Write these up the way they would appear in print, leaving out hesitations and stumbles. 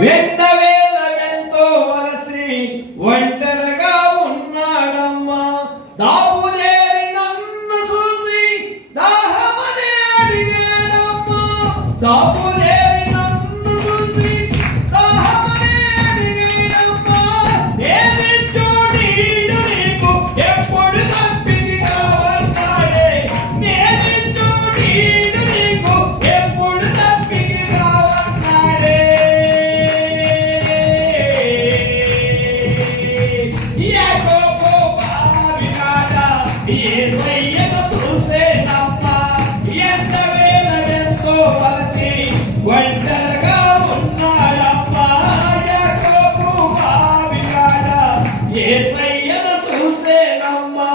వెంటవేల వెంతో వలసి ఒంటరిగా ఉన్నాడమ్మా. దాపు చేరి నన్ను చూసి దాహమని అడిగాడమ్మా. దాపు చేరి నన్ను చూసి దాహమని అడిగాడమ్మా. ఏది చూడీడు నీకు ఎప్పుడు తప్పికి రావన్నాడే. ఏది చూడీడు నీకు ఎప్పుడు తప్పికి రావన్నాడే. యాకోబు బావికాడ యేసయ్యను చూసేనమ్మా. ఎంతవేళ ఎంతో వలసి ఒంటరిగా ఉన్నాడమ్మా. యాకోబు బావికాడ యేసయ్యను చూసేనమ్మా.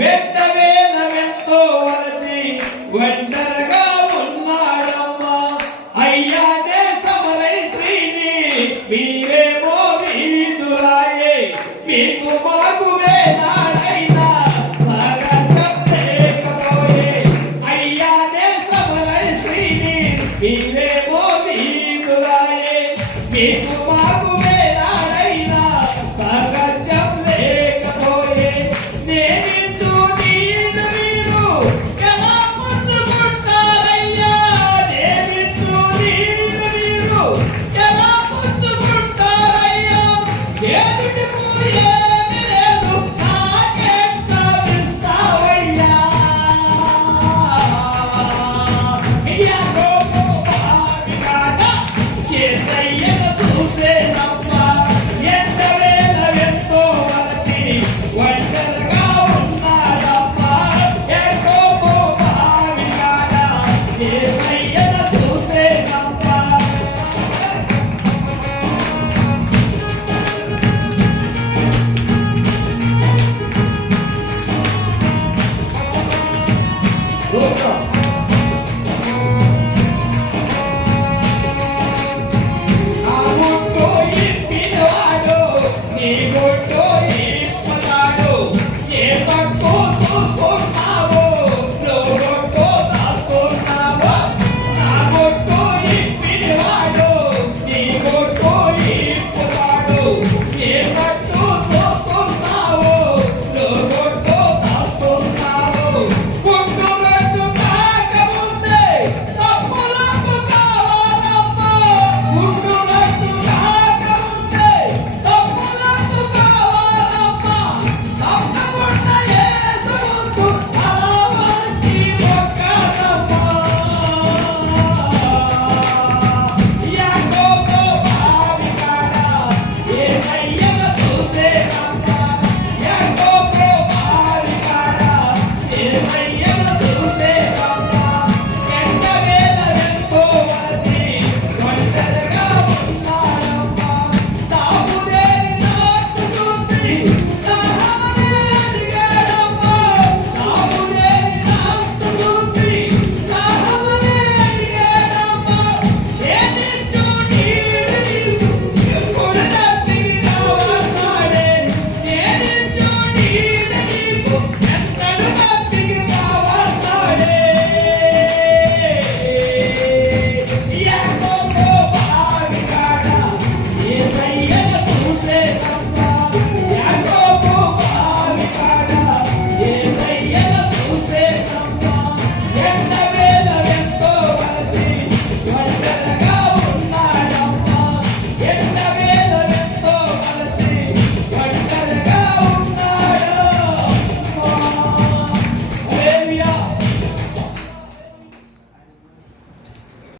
వెంటవేళ ఎంతో వలసి ఒంటరిగా ఉన్నాడమ్మా. అయ్యానే సమరై స్త్రీని మీరేమో వీధులాయే. మీకు మాకు వేనాడైనా సగం లేకపోయే. అయ్యానే సమరై స్త్రీని మీరేమో వీధులాయే. మీకు మాకు